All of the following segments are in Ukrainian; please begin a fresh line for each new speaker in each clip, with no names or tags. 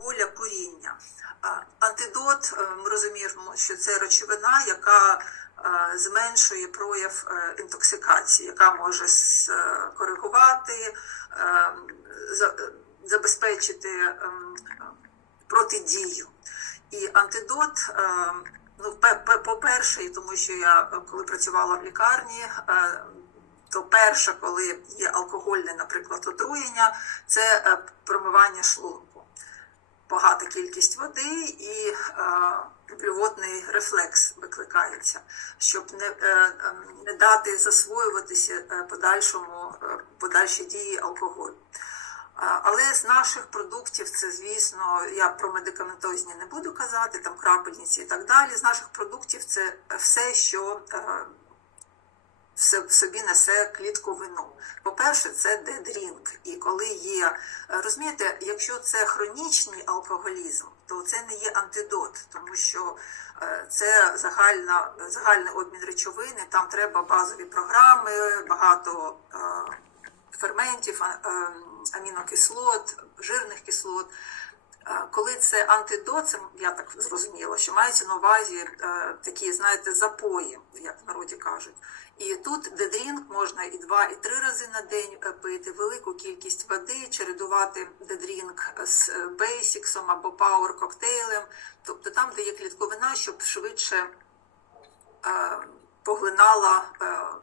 алкоголя, куріння. Антидот, е, ми розуміємо, що це речовина, яка е, зменшує прояв е, інтоксикації, яка може е, забезпечити ем, протидію. І антидот, ну, пе- пе- по-перше, тому що я коли працювала в лікарні, то перше, коли є алкогольне, наприклад, отруєння, це промивання шлунку. Багата кількість води і е, блювотний рефлекс викликається, щоб не, е, ем, не дати засвоюватися е, подальшому, е, подальшій дії алкоголю. Але з наших продуктів це, звісно, я про медикаментозні не буду казати, там крапельниці і так далі. З наших продуктів це все, що е, собі несе клітковину. По-перше, це дедрінк. І коли є, е, розумієте, якщо це хронічний алкоголізм, то це не є антидот, тому що е, це загальна, загальний обмін речовини, там треба базові програми, багато е, ферментів, амінокислот, жирних кислот. Е, Коли це антидот, це я так зрозуміла, що мається на увазі е, такі, знаєте, запої, як в народі кажуть. І тут дедрінк можна і два, і три рази на день е, пити, велику кількість води, чередувати дедрінк з бейсіксом або пауер коктейлем, тобто там, де є клітковина, щоб швидше поглинала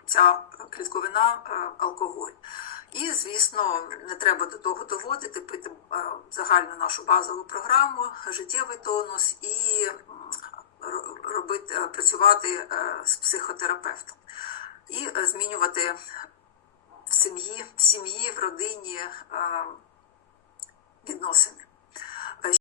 ця клітковина алкоголь. І, звісно, не треба до того доводити, пити е, загальну нашу базову програму, життєвий тонус і робити, е, працювати е, з психотерапевтом і змінювати в сім'ї, в сім'ї, в родині відносини.